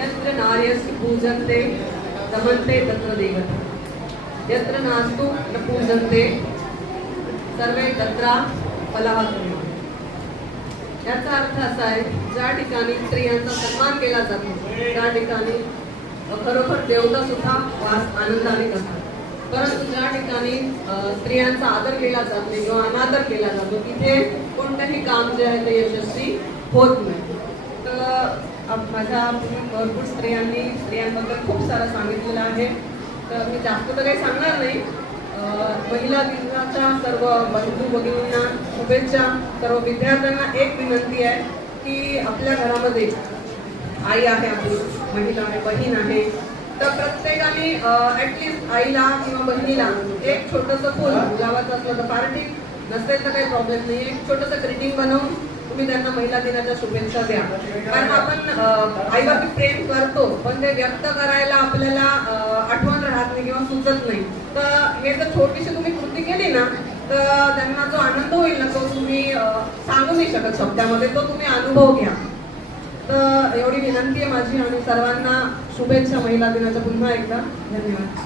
यत्र नार्यस्तु पूजन्ते रमन्ते तत्र देवता यत्र नास्तु न पूजन्ते सर्वे तत्र फलः कुर्मः। याचा अर्थ असा आहे, ज्या ठिकाणी स्त्रियांचा सन्मान केला जातो त्या ठिकाणी खरोखर देवता सुद्धा वास आनंदाने करतात, परंतु ज्या ठिकाणी स्त्रियांचा आदर केला जात नाही किंवा अनादर केला जातो तिथे कोणतेही काम जे आहे ते यशस्वी होत नाही। तर माझ्या भरपूर स्त्रियांबद्दल खूप सारं सांगितलेलं आहे, तर मी जास्त तर काही सांगणार नाही। महिला दिनाच्या सर्व बंधू भगिनींना शुभेच्छा। सर्व विद्यार्थ्यांना एक विनंती आहे की आपल्या घरामध्ये आई आहे, आपली महिला आहे, बहीण आहे, तर प्रत्येकाने ऍटलिस्ट आईला किंवा बहिणीला एक छोटंसं फूल लावायचं असलं तर फार ठीक, नसेल तर काही प्रॉब्लेम नाही, एक छोटंसं ग्रीटिंग बनवून तुम्ही त्यांना महिला दिनाच्या शुभेच्छा द्या। कारण आपण आईवरती प्रेम करतो पण ते व्यक्त करायला आपल्याला आठवण राहत नाही किंवा सुचत नाही, तर हे जर छोटीशी तुम्ही कृती केली ना तर त्यांना जो आनंद होईल ना तो तुम्ही सांगू नाही शकत शब्दामध्ये, तो तुम्ही अनुभव घ्या। तर एवढी विनंती आहे माझी आणि सर्वांना शुभेच्छा महिला दिनाच्या पुन्हा एकदा। धन्यवाद।